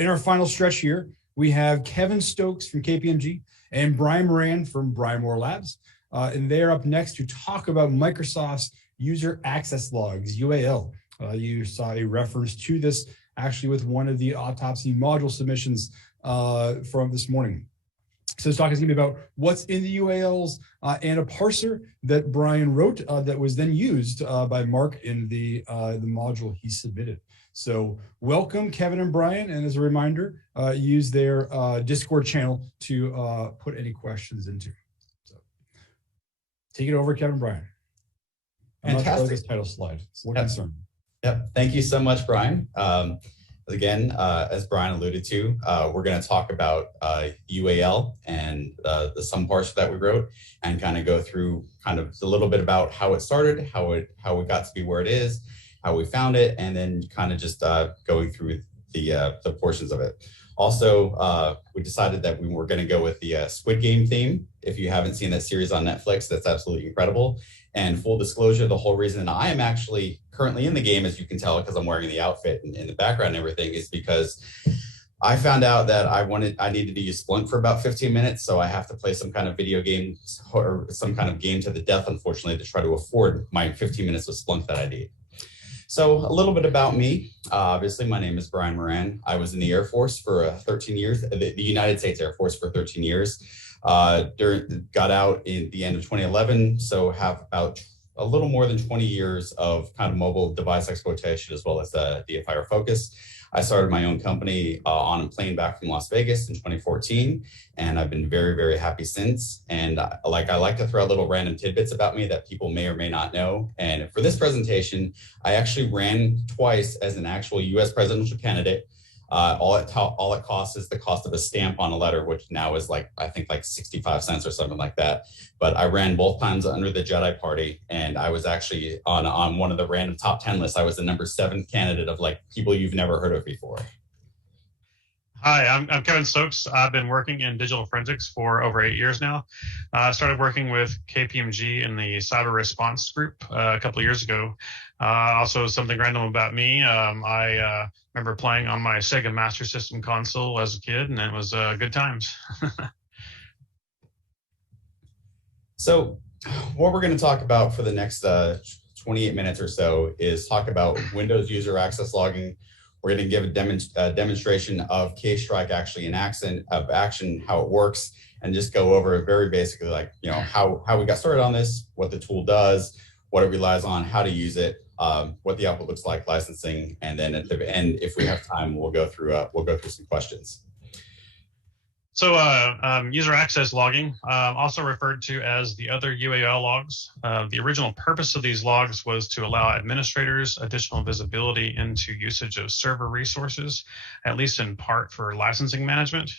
In our final stretch here, we have Kevin Stokes from KPMG and Brian Moran from Brian Moran Labs. And they're up next to talk about Microsoft's user access logs, UAL. You saw a reference to this actually with one of the autopsy module submissions from this morning. So this talk is going to be about what's in the UALs and a parser that Brian wrote that was then used by Mark in the module he submitted. So welcome, Kevin and Brian. And as a reminder, use their Discord channel to put any questions into. So take it over, Kevin and Brian. I'm Fantastic. not sure of this title slide. What concern? Yep. Thank you so much, Brian. Again, as Brian alluded to, we're going to talk about UAL and the sum parser that we wrote, and kind of go through kind of a little bit about how it started, how it got to be where it is, how we found it, and then kind of just going through the portions of it. Also, we decided that we were going to go with the Squid Game theme. If you haven't seen that series on Netflix, that's absolutely incredible. And full disclosure, the whole reason I am actually currently in the game, as you can tell, because I'm wearing the outfit and in the background and everything, is because I found out that I needed to use Splunk for about 15 minutes. So I have to play some kind of video game or some kind of game to the death, unfortunately, to try to afford my 15 minutes of Splunk that I need. So a little bit about me. Obviously, my name is Brian Moran. I was in the Air Force for 13 years, the United States Air Force for 13 years. Got out in the end of 2011, so have about a little more than 20 years of kind of mobile device exploitation as well as DFIR focus. I started my own company on a plane back from Las Vegas in 2014, and I've been very, very happy since. And I like to throw out little random tidbits about me that people may or may not know. And for this presentation, I actually ran twice as an actual US presidential candidate. All it costs is the cost of a stamp on a letter, which now is I think 65 cents or something like that. But I ran both times under the Jedi Party, and I was actually on one of the random top 10 lists. I was the number 7 candidate of people you've never heard of before. Hi, I'm Kevin Stokes. I've been working in digital forensics for over 8 years now. I started working with KPMG in the cyber response group a couple of years ago. Also, something random about me, I remember playing on my Sega Master System console as a kid, and it was good times. So what we're going to talk about for the next 28 minutes or so is talk about Windows user access logging. We're going to give a demonstration of KStrike actually in action, how it works, and just go over very basically how we got started on this, what the tool does, what it relies on, how to use it, what the output looks like, licensing, and then at the end, if we have time, we'll go through some questions. So user access logging, also referred to as the other UAL logs. The original purpose of these logs was to allow administrators additional visibility into usage of server resources, at least in part for licensing management.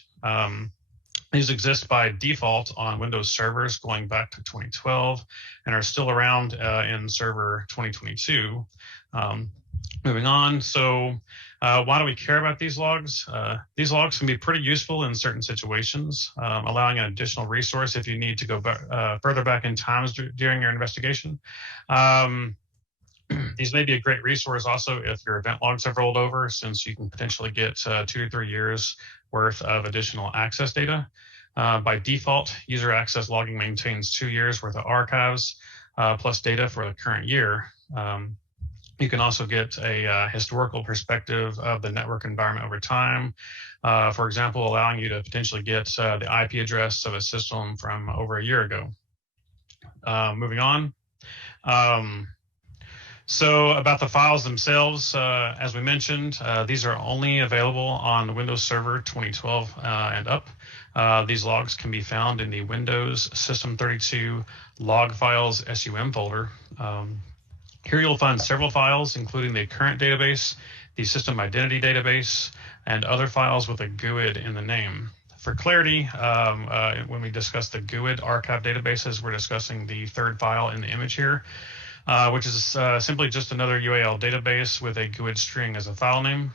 These exist by default on Windows servers going back to 2012 and are still around in Server 2022. Moving on, so why do we care about these logs? These logs can be pretty useful in certain situations, allowing an additional resource if you need to go further back in times during your investigation. These may be a great resource also if your event logs have rolled over, since you can potentially get 2 to 3 years worth of additional access data. By default, user access logging maintains 2 years worth of archives plus data for the current year. You can also get a historical perspective of the network environment over time. For example, allowing you to potentially get the IP address of a system from over a year ago. Moving on. So about the files themselves, as we mentioned, these are only available on Windows Server 2012 and up. These logs can be found in the Windows System 32 log files SUM folder. Here you'll find several files, including the current database, the system identity database, and other files with a GUID in the name. For clarity, when we discuss the GUID archive databases, we're discussing the third file in the image here, which is simply just another UAL database with a GUID string as a file name.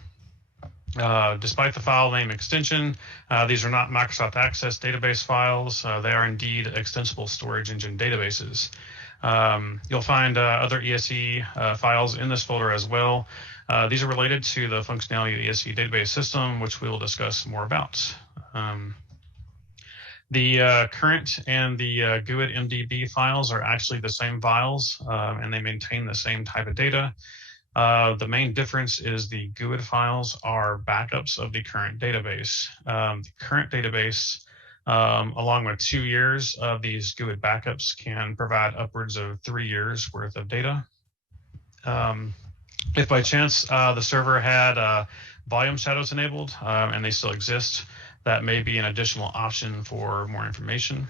Despite the file name extension, these are not Microsoft Access database files. They are indeed extensible storage engine databases. You'll find other ESE files in this folder as well. These are related to the functionality of the ESE database system, which we will discuss more about. The current and the GUID MDB files are actually the same files, and they maintain the same type of data. The main difference is the GUID files are backups of the current database. The current database, along with 2 years of these GUID backups, can provide upwards of 3 years worth of data. If by chance the server had volume shadows enabled and they still exist, that may be an additional option for more information.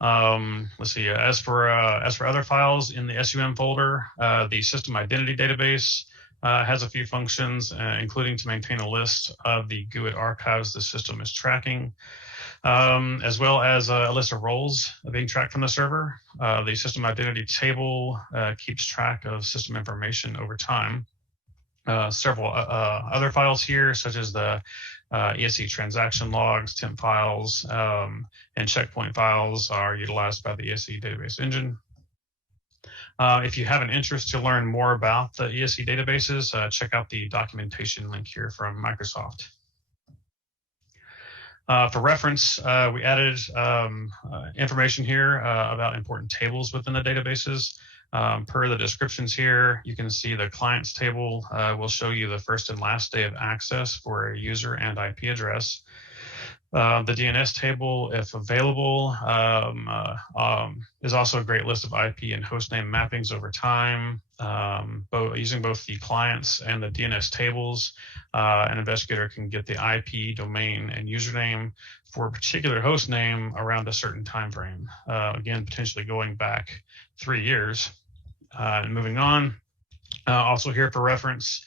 Let's see. As for other files in the SUM folder, the system identity database has a few functions, including to maintain a list of the GUID archives the system is tracking, as well as a list of roles being tracked from the server. The system identity table keeps track of system information over time. Several other files here, such as the ESE transaction logs, temp files, and checkpoint files, are utilized by the ESE database engine. If you have an interest to learn more about the ESE databases, check out the documentation link here from Microsoft. For reference, we added information here about important tables within the databases. Per the descriptions here, you can see the clients table will show you the first and last day of access for a user and IP address. The DNS table, if available, is also a great list of IP and hostname mappings over time. Using both the clients and the DNS tables, an investigator can get the IP, domain, and username for a particular hostname around a certain time frame. Again, potentially going back 3 years. And moving on, also here for reference,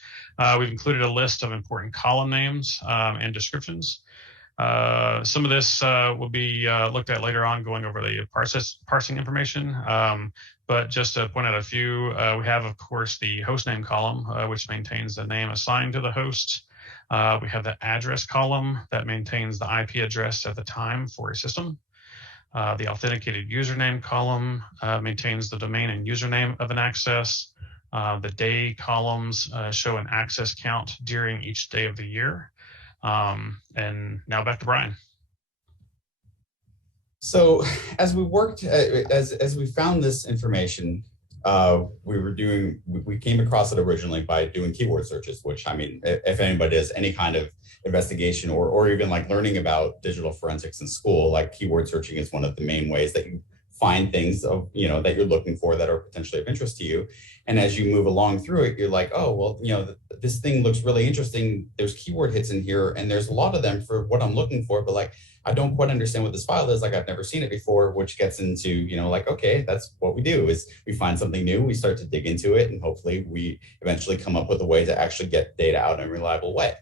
we've included a list of important column names and descriptions. Some of this will be looked at later on, going over the parsing information. But just to point out a few, we have, of course, the hostname column, which maintains the name assigned to the host. We have the address column that maintains the IP address at the time for a system. The authenticated username column maintains the domain and username of an access. The day columns show an access count during each day of the year. And now back to Brian. So as we worked, as we found this information, we came across it originally by doing keyword searches, which, I mean, if anybody does any kind of investigation or even like learning about digital forensics in school, like keyword searching is one of the main ways that you find things of, that you're looking for that are potentially of interest to you. And as you move along through it, you're like, oh, well, this thing looks really interesting. There's keyword hits in here, and there's a lot of them for what I'm looking for, but like, I don't quite understand what this file is. Like, I've never seen it before, which gets into, like, okay, that's what we do, is we find something new, we start to dig into it, and hopefully we eventually come up with a way to actually get data out in a reliable way.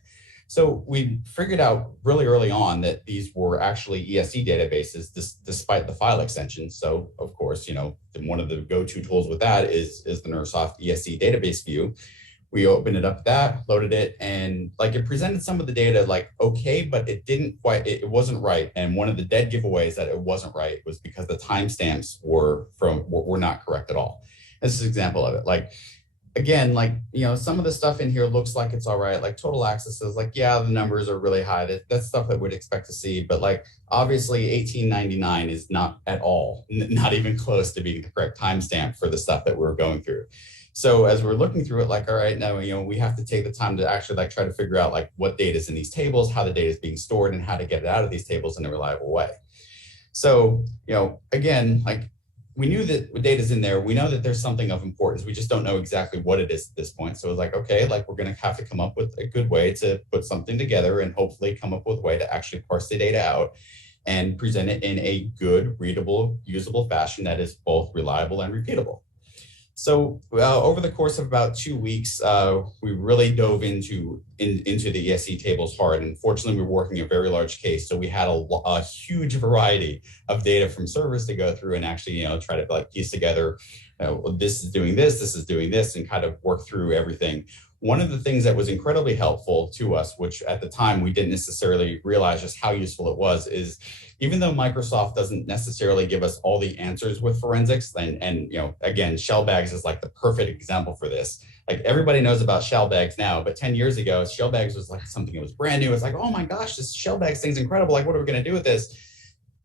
So we figured out really early on that these were actually ESE databases, despite the file extension. So of course, one of the go-to tools with that is the Nersoft ESE database view. We opened it up, loaded it, and like it presented some of the data like okay, but it wasn't right. And one of the dead giveaways that it wasn't right was because the timestamps were not correct at all. This is an example of it. Like, again, like, some of the stuff in here looks like it's all right. Like total accesses, like, yeah, the numbers are really high. That's stuff that we'd expect to see. But like, obviously 1899 is not at all, not even close to being the correct timestamp for the stuff that we're going through. So as we're looking through it, like, all right, now, we have to take the time to actually like try to figure out like what data is in these tables, how the data is being stored, and how to get it out of these tables in a reliable way. So, again, like, we knew that data is in there. We know that there's something of importance. We just don't know exactly what it is at this point. So it was like, okay, like we're going to have to come up with a good way to put something together and hopefully come up with a way to actually parse the data out and present it in a good, readable, usable fashion that is both reliable and repeatable. So over the course of about 2 weeks, we really dove into the ESE tables hard. And fortunately, we were working a very large case. So we had a huge variety of data from servers to go through and actually, try to like piece together, this is doing this is doing this, and kind of work through everything. One of the things that was incredibly helpful to us, which at the time we didn't necessarily realize just how useful it was, is even though Microsoft doesn't necessarily give us all the answers with forensics, and again, Shellbags is like the perfect example for this. like everybody knows about shell bags now, but 10 years ago, shell bags was like something that was brand new. It's like, oh my gosh, this shell bags thing's incredible. Like, what are we going to do with this?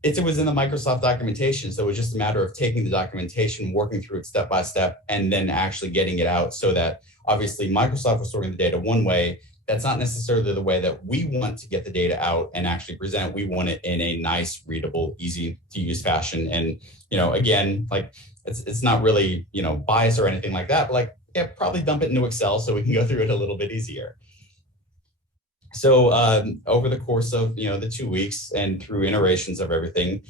It was in the Microsoft documentation. So it was just a matter of taking the documentation, working through it step by step, and then actually getting it out so that obviously Microsoft was storing the data one way. That's not necessarily the way that we want to get the data out and actually present it. We want it in a nice, readable, easy to use fashion. And, again, like it's not really, bias or anything like that, but like, yeah, probably dump it into Excel so we can go through it a little bit easier. So over the course of the 2 weeks and through iterations of everything,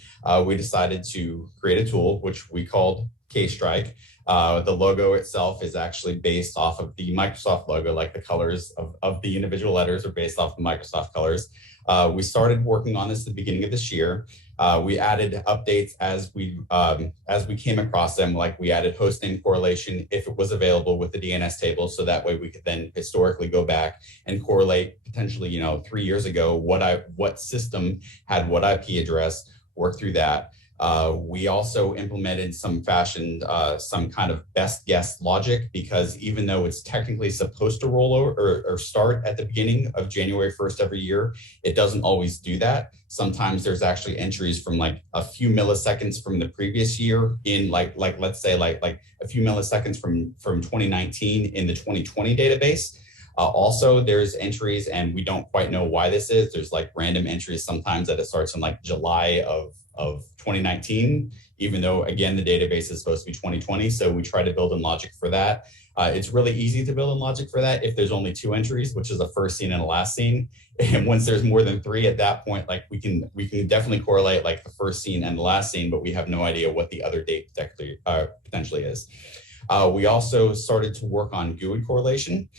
we decided to create a tool which we called KStrike. The logo itself is actually based off of the Microsoft logo, like the colors of the individual letters are based off the Microsoft colors. We started working on this at the beginning of this year. We added updates as we came across them, like we added host name correlation if it was available with the DNS table, so that way we could then historically go back and correlate potentially 3 years ago what system had what IP address, work through that. We also implemented some kind of best guess logic, because even though it's technically supposed to roll over or start at the beginning of January 1st every year, it doesn't always do that. Sometimes there's actually entries from like a few milliseconds from the previous year in like let's say like a few milliseconds from 2019 in the 2020 database. Also, there's entries, and we don't quite know why this is. There's like random entries sometimes that it starts in like July of 2019, even though, again, the database is supposed to be 2020. So we try to build in logic for that. It's really easy to build in logic for that if there's only 2 entries, which is a first scene and a last scene. And once there's more than 3 at that point, like we can definitely correlate like the first scene and the last scene, but we have no idea what the other date potentially is. We also started to work on GUID correlation.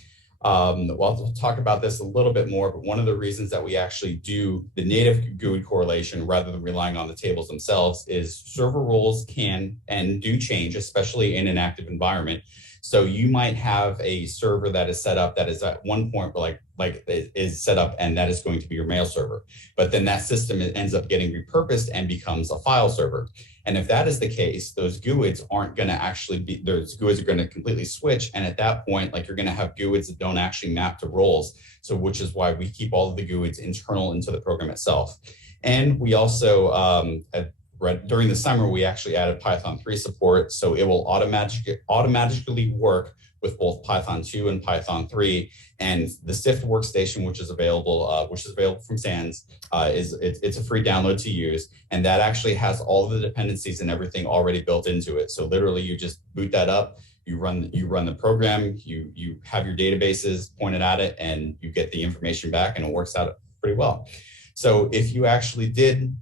We'll talk about this a little bit more, but one of the reasons that we actually do the native GUID correlation rather than relying on the tables themselves is server roles can and do change, especially in an active environment. So you might have a server that is set up that is at one point like is set up, and that is going to be your mail server. But then that system ends up getting repurposed and becomes a file server. And if that is the case, those GUIDs aren't going to actually be, those GUIDs are going to completely switch. And at that point, like you're going to have GUIDs that don't actually map to roles. So which is why we keep all of the GUIDs internal into the program itself. And we also, during the summer, we actually added Python 3 support. So it will automatically work with both Python 2 and Python 3. And the SIFT workstation, which is available from SANS, it's a free download to use. And that actually has all of the dependencies and everything already built into it. So literally you just boot that up, you run the program, you have your databases pointed at it, and you get the information back, and it works out pretty well. So if you actually did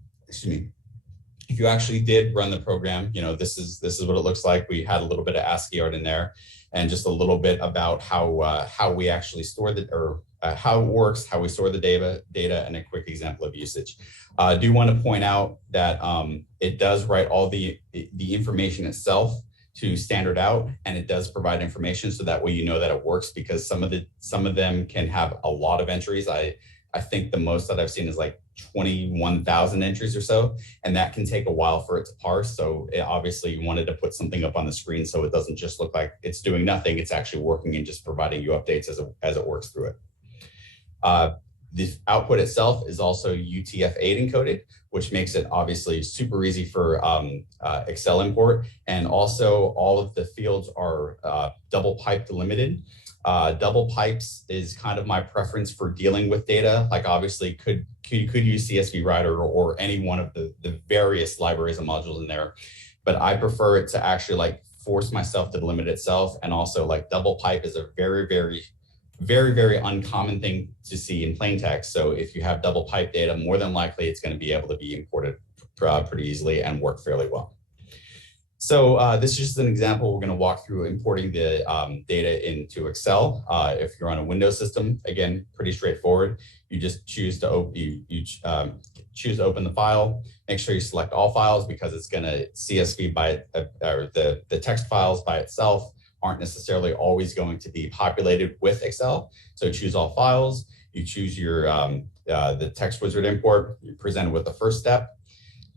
run the program, this is what it looks like. We had a little bit of ASCII art in there, and just a little bit about how we actually store how it works, how we store the data, and a quick example of usage. I do want to point out that it does write all the information itself to standard out, and it does provide information so that way you know that it works, because some of them can have a lot of entries. I think the most that I've seen is like 21,000 entries or so, and that can take a while for it to parse. So obviously you wanted to put something up on the screen so it doesn't just look like it's doing nothing. It's actually working and just providing you updates as it works through it. The output itself is also UTF-8 encoded, which makes it obviously super easy for Excel import. And also all of the fields are double pipe delimited. Double pipes is kind of my preference for dealing with data. Like obviously could use CSV Writer or any one of the various libraries and modules in there, but I prefer it to actually like force myself to delimit itself. And also like double pipe is a very, very, very, very uncommon thing to see in plain text. So if you have double pipe data, more than likely it's going to be able to be imported pretty easily and work fairly well. So this is just an example. We're going to walk through importing the data into Excel. If you're on a Windows system, again, pretty straightforward. You just choose to open, choose to open the file. Make sure you select all files, because it's going to CSV by or the text files by itself aren't necessarily always going to be populated with Excel. So choose all files. You choose your the text wizard import. You're presented with the first step.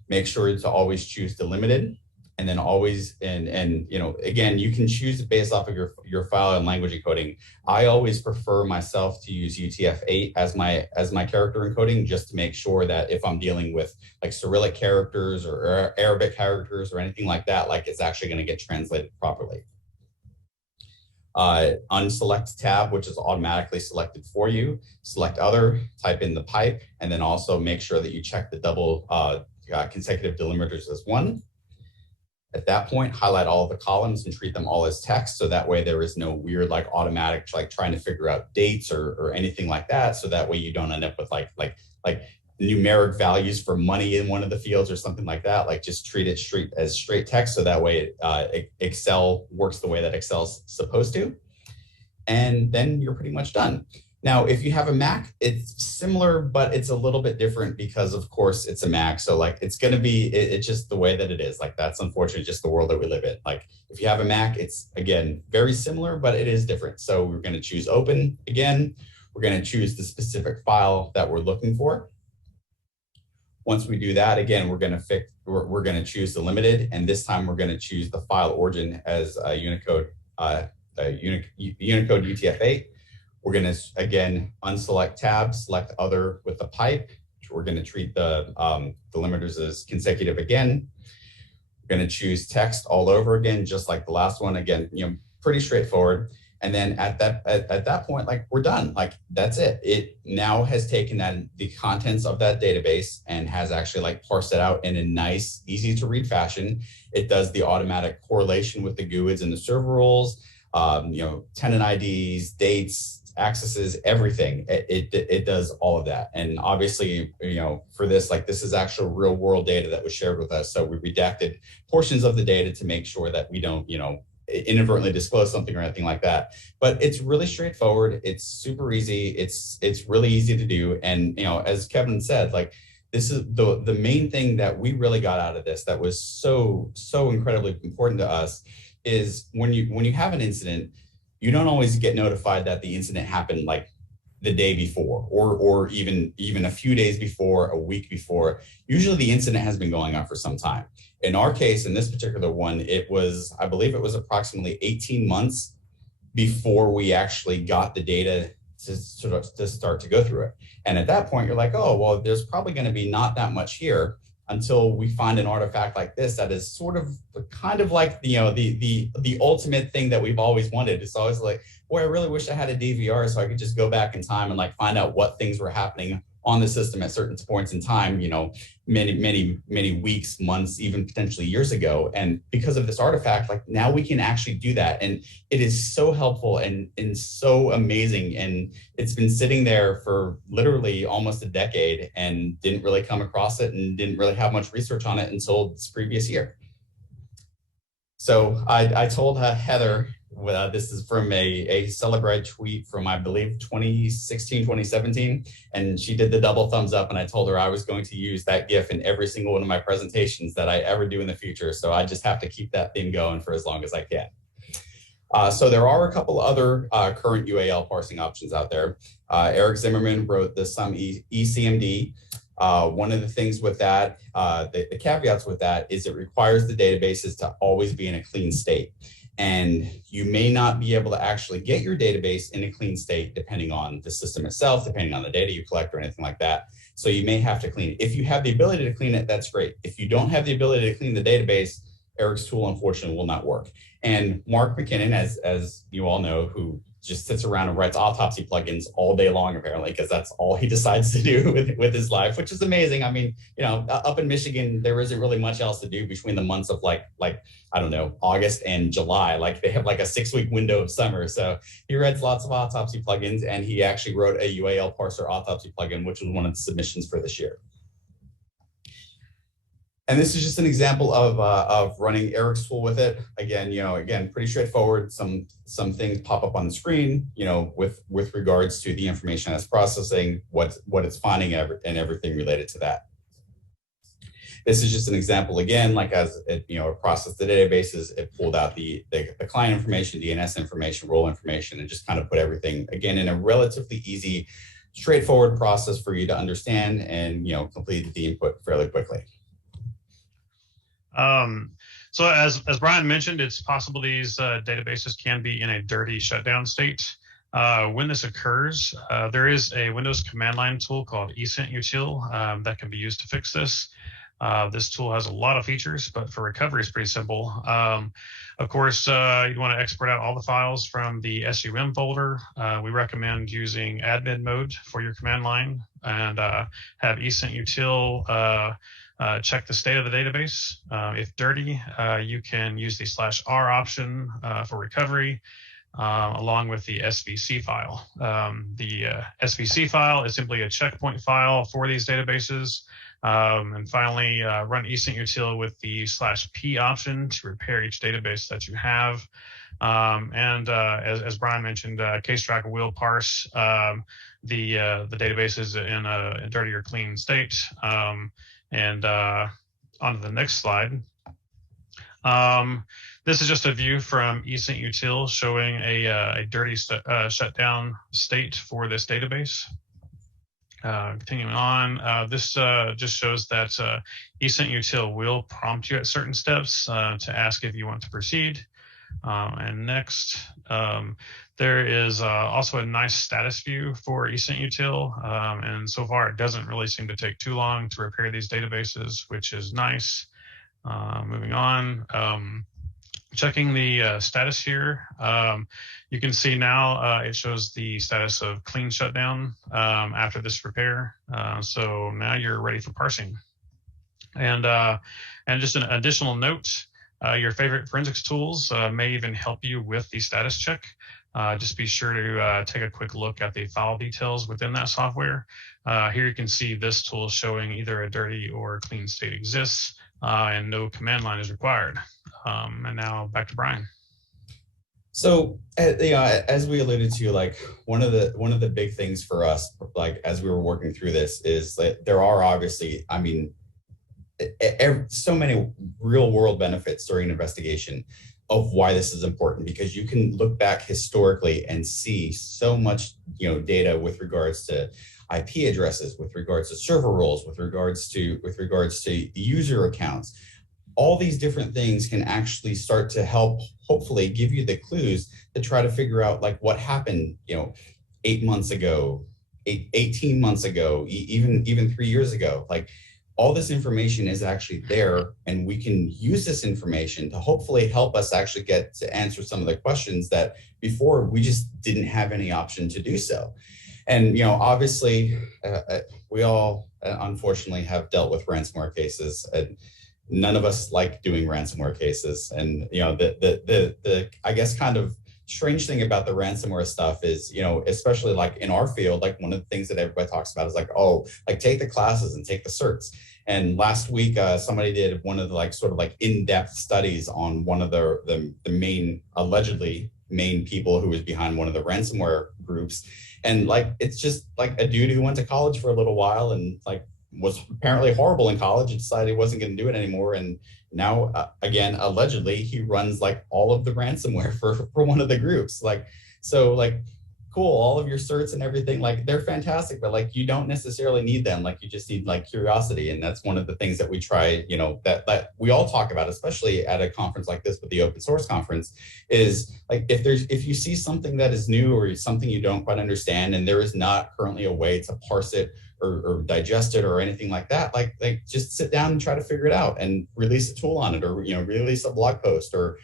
Make sure to always choose delimited. And then always, and you know, again, you can choose it based off of your file and language encoding. I always prefer myself to use UTF-8 as my character encoding, just to make sure that if I'm dealing with like Cyrillic characters or Arabic characters or anything like that, like it's actually going to get translated properly. Unselect tab, which is automatically selected for you. Select other, type in the pipe, and then also make sure that you check the double consecutive delimiters as 1. At that point, highlight all of the columns and treat them all as text. So that way there is no weird, like automatic, like trying to figure out dates or anything like that. So that way you don't end up with like numeric values for money in one of the fields or something like that. Like just treat it straight text. So that way Excel works the way that Excel's supposed to. And then you're pretty much done. Now, if you have a Mac, it's similar, but it's a little bit different because, of course, it's a Mac. So, like, it's going to be, it's just the way that it is. Like, that's unfortunately just the world that we live in. Like, if you have a Mac, it's, again, very similar, but it is different. So we're going to choose open again. We're going to choose the specific file that we're looking for. Once we do that, again, we're going to choose the limited, and this time we're going to choose the file origin as Unicode UTF-8. We're going to, again, unselect tab, select other with the pipe. We're going to treat the delimiters as consecutive again. We're going to choose text all over again, just like the last one. Again, you know, pretty straightforward. And then at that point, like, we're done. Like, that's it. It now has taken the contents of that database and has actually like parsed it out in a nice, easy to read fashion. It does the automatic correlation with the GUIDs and the server rules, you know, tenant IDs, dates, accesses, everything. It does all of that. And obviously, you know, for this, like, this is actual real world data that was shared with us. So we redacted portions of the data to make sure that we don't, you know, inadvertently disclose something or anything like that. But it's really straightforward. It's super easy. It's really easy to do. And, you know, as Kevin said, like, this is the main thing that we really got out of this that was so incredibly important to us is when you have an incident, you don't always get notified that the incident happened like the day before or even a few days before, a week before. Usually the incident has been going on for some time. In our case, in this particular one, I believe it was approximately 18 months before we actually got the data to start to go through it. And at that point, you're like, oh, well, there's probably going to be not that much here until we find an artifact like this that is sort of kind of like, you know, the ultimate thing that we've always wanted. It's always like, boy, I really wish I had a DVR so I could just go back in time and like find out what things were happening on the system at certain points in time, you know, many weeks, months, even potentially years ago. And because of this artifact, like, now we can actually do that. And it is so helpful and so amazing. And it's been sitting there for literally almost a decade and didn't really come across it and didn't really have much research on it until this previous year. So I told Heather, this is from a Celebrate tweet from, I believe, 2016, 2017. And she did the double thumbs up, and I told her I was going to use that GIF in every single one of my presentations that I ever do in the future. So I just have to keep that thing going for as long as I can. So there are a couple other current UAL parsing options out there. Eric Zimmerman wrote the SUM ECMD. One of the things with that, the caveats with that is it requires the databases to always be in a clean state. And you may not be able to actually get your database in a clean state depending on the system itself, depending on the data you collect or anything like that. So you may have to clean it. If you have the ability to clean it, that's great. If you don't have the ability to clean the database, Eric's tool, unfortunately, will not work. And Mark McKinnon, as you all know, who just sits around and writes autopsy plugins all day long, apparently, because that's all he decides to do with his life, which is amazing. I mean, you know, up in Michigan, there isn't really much else to do between the months of like I don't know, August and July. Like, they have like a 6-week window of summer. So he writes lots of autopsy plugins, and he actually wrote a UAL parser autopsy plugin, which was one of the submissions for this year. And this is just an example of running Eric's tool with it. Again, you know, pretty straightforward. Some things pop up on the screen, you know, with regards to the information it's processing, what it's finding, and everything related to that. This is just an example, again, like as it, you know, it processed the databases, it pulled out the client information, DNS information, role information, and just kind of put everything, again, in a relatively easy, straightforward process for you to understand and, you know, complete the input fairly quickly. So as Brian mentioned, it's possible these databases can be in a dirty shutdown state. When this occurs, there is a Windows command line tool called ecentutil that can be used to fix this. This tool has a lot of features, but for recovery, it's pretty simple. Of course, you'd want to export out all the files from the SUM folder. We recommend using admin mode for your command line and have ecentutil check the state of the database. If dirty, you can use the /r option for recovery, along with the SVC file. The SVC file is simply a checkpoint file for these databases. And finally, run ecentutil with the /p option to repair each database that you have. As Brian mentioned, KStrike will parse the databases in a dirty or clean state. On to the next slide. This is just a view from ecentutil showing a dirty shutdown state for this database. Continuing on, this just shows that ecentutil will prompt you at certain steps to ask if you want to proceed. And next, there is also a nice status view for ecentutil, and so far it doesn't really seem to take too long to repair these databases, which is nice. Moving on, checking the status here, you can see now it shows the status of clean shutdown after this repair. So now you're ready for parsing. And just an additional note, your favorite forensics tools may even help you with the status check. Just be sure to take a quick look at the file details within that software. Here you can see this tool showing either a dirty or clean state exists, and no command line is required. And now back to Brian. So, as we alluded to, like one of the big things for us, like as we were working through this, is that there are obviously, I mean, so many real world benefits during an investigation of why this is important, because you can look back historically and see so much, data with regards to IP addresses, with regards to server roles, with regards to user accounts. All these different things can actually start to help, hopefully give you the clues to try to figure out like what happened, 8 months ago, 18 months ago, even 3 years ago. Like all this information is actually there, and we can use this information to hopefully help us actually get to answer some of the questions that before we just didn't have any option to do so. And, obviously we all unfortunately have dealt with ransomware cases, and none of us like doing ransomware cases. And, the I guess kind of strange thing about the ransomware stuff is, especially like in our field, like one of the things that everybody talks about is like, oh, like take the classes and take the certs. And last week, somebody did one of the like sort of like in-depth studies on one of the allegedly main people who was behind one of the ransomware groups. And like, it's just like a dude who went to college for a little while and like was apparently horrible in college and decided he wasn't going to do it anymore. And now, again, allegedly, he runs like all of the ransomware for one of the groups. Like, so like, cool, all of your certs and everything, like they're fantastic, but like you don't necessarily need them. Like you just need like curiosity. And that's one of the things that we try, that we all talk about, especially at a conference like this with the open source conference, is like if you see something that is new or something you don't quite understand and there is not currently a way to parse it or digest it or anything like that, like just sit down and try to figure it out and release a tool on it, or release a blog post or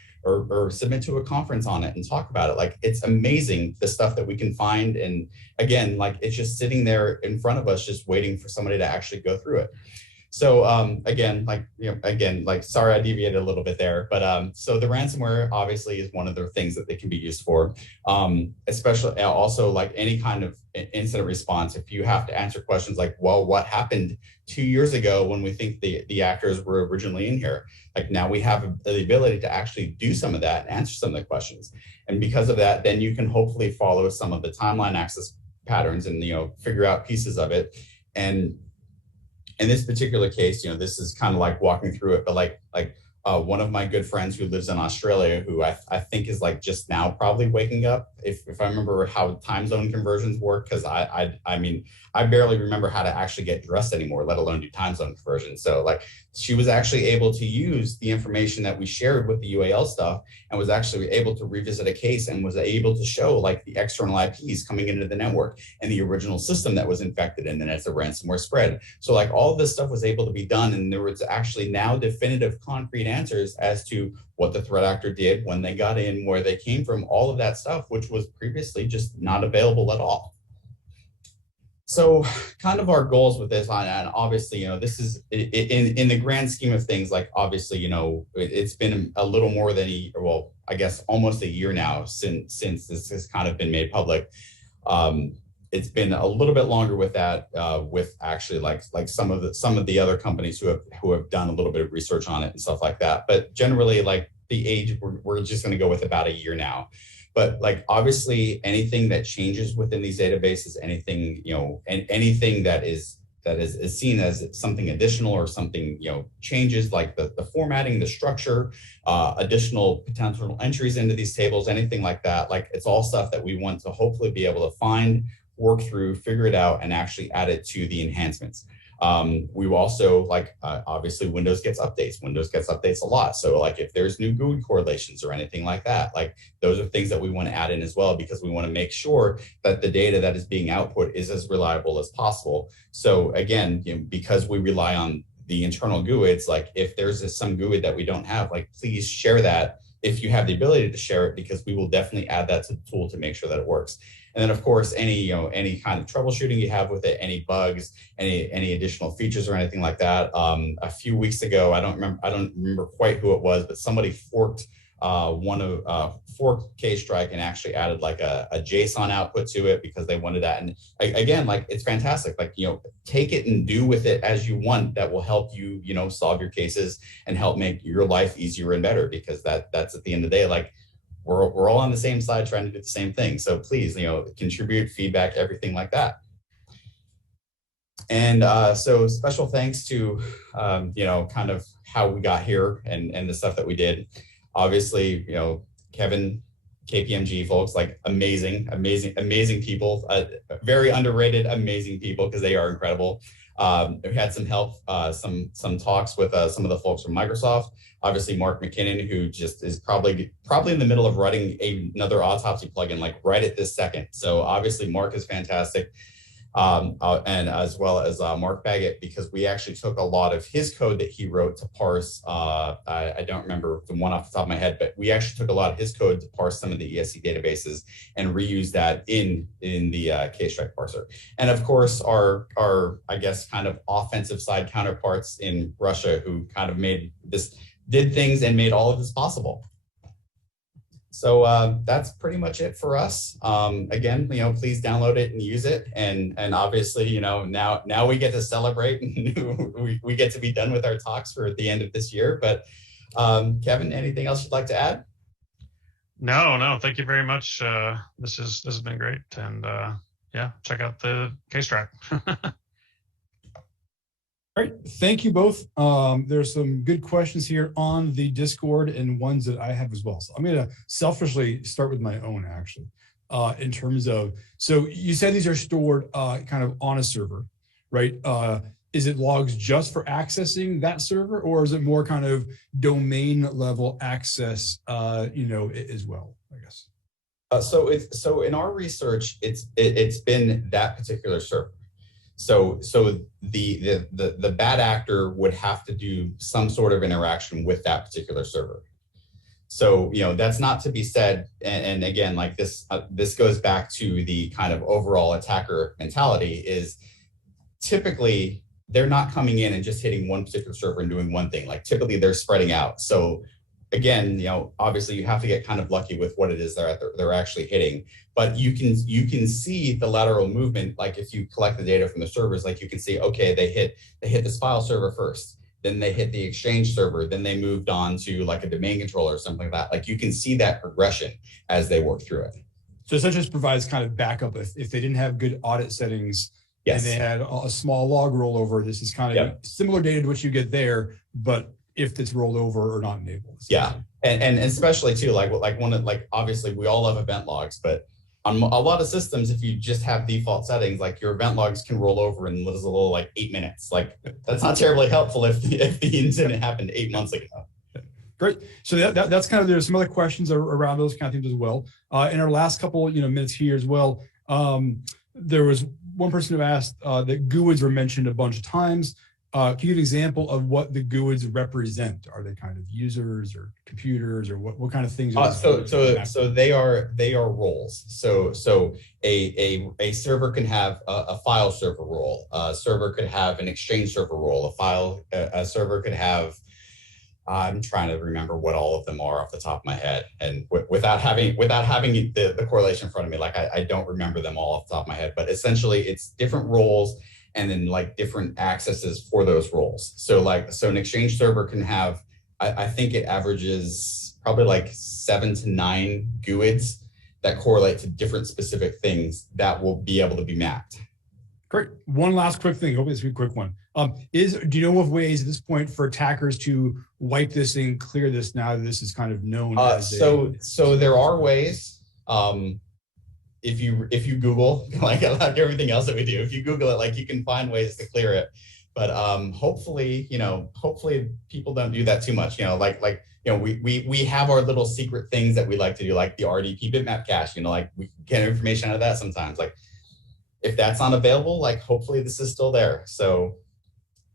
submit to a conference on it and talk about it. Like it's amazing the stuff that we can find, and again, like it's just sitting there in front of us just waiting for somebody to actually go through it. So again, sorry I deviated a little bit there, but so the ransomware obviously is one of the things that they can be used for, especially also like any kind of incident response. If you have to answer questions like, well, what happened 2 years ago when we think the actors were originally in here? Like now we have the ability to actually do some of that and answer some of the questions. And because of that, then you can hopefully follow some of the timeline access patterns and, figure out pieces of it. And in this particular case, this is kind of like walking through it, but like one of my good friends who lives in Australia, who I think is like just now probably waking up, if I remember how time zone conversions work, because I mean, I barely remember how to actually get dressed anymore, let alone do time zone conversions. So like she was actually able to use the information that we shared with the UAL stuff and was actually able to revisit a case and was able to show like the external IPs coming into the network and the original system that was infected, and then as the ransomware spread. So like all of this stuff was able to be done, and there was actually now definitive concrete answers as to what the threat actor did, when they got in, where they came from, all of that stuff, which was previously just not available at all. So kind of our goals with this, and obviously, you know, this is in the grand scheme of things, like obviously, you know, it's been a little more than well, I guess almost a year now since this has kind of been made public. It's been a little bit longer with that, with actually like some of the other companies who have done a little bit of research on it and stuff like that. But generally, like the age, we're just going to go with about a year now. But like obviously anything that changes within these databases, anything, you know, and anything that is seen as something additional or something, you know, changes like the formatting, the structure, additional potential entries into these tables, anything like that, like it's all stuff that we want to hopefully be able to find, work through, figure it out, and actually add it to the enhancements. We also like, obviously Windows gets updates a lot. So like if there's new GUI correlations or anything like that, like those are things that we want to add in as well, because we want to make sure that the data that is being output is as reliable as possible. So again, you know, because we rely on the internal GUI, it's like if there's some GUI that we don't have, like please share that if you have the ability to share it, because we will definitely add that to the tool to make sure that it works. And then of course, any kind of troubleshooting you have with it, any bugs, any additional features or anything like that. A few weeks ago, I don't remember quite who it was, but somebody forked forked KStrike and actually added like a JSON output to it because they wanted that. And again, like it's fantastic. Like, you know, take it and do with it as you want. That will help you, you know, solve your cases and help make your life easier and better, because that's at the end of the day, like we're all on the same side trying to do the same thing. So please, you know, contribute, feedback, everything like that. And so special thanks to, you know, kind of how we got here and the stuff that we did. Obviously, you know, Kevin, KPMG folks, like amazing people, very underrated, amazing people, because they are incredible. We had some help, some talks with some of the folks from Microsoft. Obviously, Mark McKinnon, who just is probably in the middle of writing another autopsy plugin, like right at this second. So obviously, Mark is fantastic. And as well as Mark Baggett, because we actually took a lot of his code that he wrote to parse, I don't remember the one off the top of my head, but we actually took a lot of his code to parse some of the ESC databases and reuse that in the KStrike parser. And of course, our, I guess, kind of offensive side counterparts in Russia, who kind of did things and made all of this possible. So that's pretty much it for us. Again, you know, please download it and use it. And obviously, you know, now we get to celebrate. we get to be done with our talks for the end of this year. But Kevin, anything else you'd like to add? No, thank you very much. This has been great. And yeah, check out the KStrike. All right, thank you both. There's some good questions here on the Discord and ones that I have as well. So I'm going to selfishly start with my own, actually, in terms of, so you said these are stored kind of on a server, right? Is it logs just for accessing that server, or is it more kind of domain level access, you know, as well, I guess? So in our research, it's been that particular server. So the bad actor would have to do some sort of interaction with that particular server. So, you know, that's not to be said. And again, like this goes back to the kind of overall attacker mentality is typically they're not coming in and just hitting one particular server and doing one thing. Like typically they're spreading out. So again, you know, obviously you have to get kind of lucky with what it is they're actually hitting. But you can see the lateral movement. Like if you collect the data from the servers, like you can see, okay, they hit this file server first, then they hit the exchange server, then they moved on to like a domain controller or something like that. Like you can see that progression as they work through it. So essentially just provides kind of backup if they didn't have good audit settings. Yes. And they had a small log rollover. This is kind of similar data to what you get there, but if it's rolled over or not enabled. Yeah, and especially too, like obviously we all have event logs, but on a lot of systems, if you just have default settings, like your event logs can roll over in as little like 8 minutes. Like that's not terribly helpful if the incident happened 8 months ago. Great. So that's kind of, there's some other questions around those kind of things as well. In our last couple minutes here as well, there was one person who asked that GUIDs were mentioned a bunch of times. Can you give an example of what the GUIDs represent? Are they kind of users or computers, or what kind of things? So they are roles. So a server can have a file server role. A server could have an exchange server role. A server could have. I'm trying to remember what all of them are off the top of my head, and without having the correlation in front of me, like I don't remember them all off the top of my head. But essentially, it's different roles and then like different accesses for those roles. So an exchange server can have, I think it averages probably like 7 to 9 GUIDs that correlate to different specific things that will be able to be mapped. Great. One last quick thing. Hope it's a quick one. Do you know of ways at this point for attackers to wipe this and clear this now that this is kind of known? So there are ways. If you Google, like everything else that we do, if you Google it, like you can find ways to clear it. But hopefully people don't do that too much. We have our little secret things that we like to do, like the RDP bitmap cache. Like we get information out of that sometimes. Like if that's not available, like hopefully this is still there. So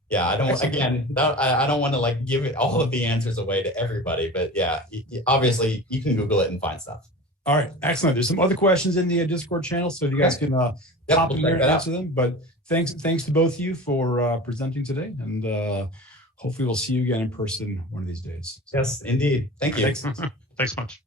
yeah, I don't want to like give it all of the answers away to everybody, but yeah, obviously you can Google it and find stuff. All right, excellent. There's some other questions in the Discord channel, so you guys can pop in there and answer them. But thanks to both of you for presenting today, and hopefully we'll see you again in person one of these days. Yes, indeed. Thank you. Thanks much.